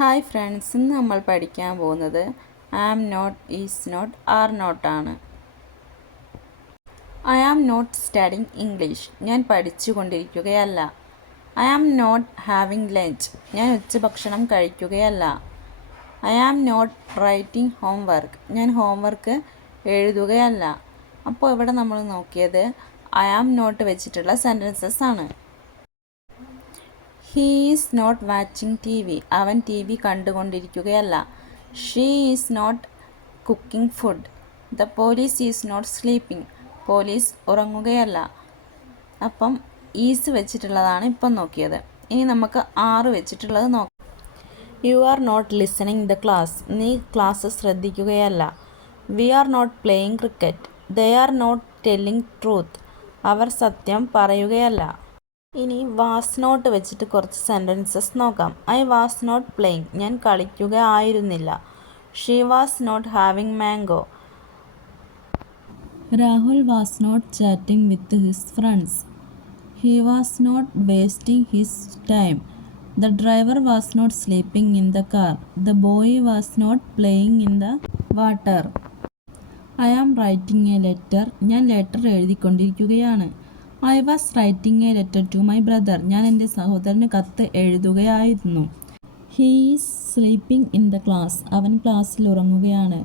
Hi friends, ഇന്ന് നമ്മൾ പഠിക്കാൻ പോകുന്നത് am not, is not, are not ആണ്. I am not studying English. ഞാൻ പഠിച്ചു കൊണ്ടിരിക്കുകയല്ല. I am not having lunch. ഞാൻ ഉച്ചഭക്ഷണം കഴിക്കുകയല്ല. I am not writing homework. ഞാൻ ഹോംവർക്ക് എഴുതുകയല്ല. അപ്പോൾ ഇവിടെ നമ്മൾ നോക്കിയത് ഐ ആം നോട്ട് വെച്ചിട്ടുള്ള സെൻറ്റൻസസ് ആണ്. He is not watching T V. അവൻ ടി വി കണ്ടുകൊണ്ടിരിക്കുകയല്ല. She is not cooking food. The police is not sleeping. Police ഉറങ്ങുകയല്ല. അപ്പം ഈസ് വെച്ചിട്ടുള്ളതാണ് ഇപ്പം നോക്കിയത്. ഇനി നമുക്ക് ആറ് വെച്ചിട്ടുള്ളത് നോക്കാം. You are not listening the class. നീ ക്ലാസ് ശ്രദ്ധിക്കുകയല്ല. We are not playing cricket. They are not telling truth. അവർ സത്യം പറയുകയല്ല. ഇനി വാസ് നോട്ട് വെച്ചിട്ട് കുറച്ച് സെൻറ്റൻസസ് നോക്കാം. I was not playing. ഞാൻ കളിക്കുക ആയിരുന്നില്ല. She was not having mango. Rahul was not chatting with his friends. He was not wasting his time. The driver was not sleeping in the car. The boy was not playing in the water. I am writing a letter. ഞാൻ letter എഴുതിക്കൊണ്ടിരിക്കുകയാണ്. I was writing a letter to my brother. ഞാൻ എൻ്റെ സഹോദരന് കത്ത് എഴുതുകയായിരുന്നു. He is sleeping in the class. അവൻ ക്ലാസ്സിൽ ഉറങ്ങുകയാണ്.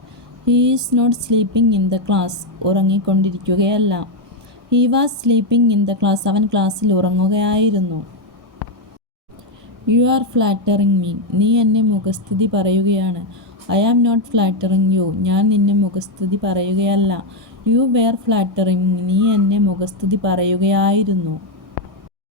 He is not sleeping in the class. ഉറങ്ങിക്കൊണ്ടിരിക്കുകയല്ല. He was sleeping in the class. അവൻ ക്ലാസ്സിൽ ഉറങ്ങുകയായിരുന്നു. You are flattering me. നീ എന്നെ മുഖസ്തുതി പറയുകയാണ്. I am not flattering you. ഞാൻ നിന്നെ മുഖസ്തുതി പറയുകയല്ല. You wear flattering. നീ എന്നെ മുഖസ്തുതി പറയുകയായിരുന്നു.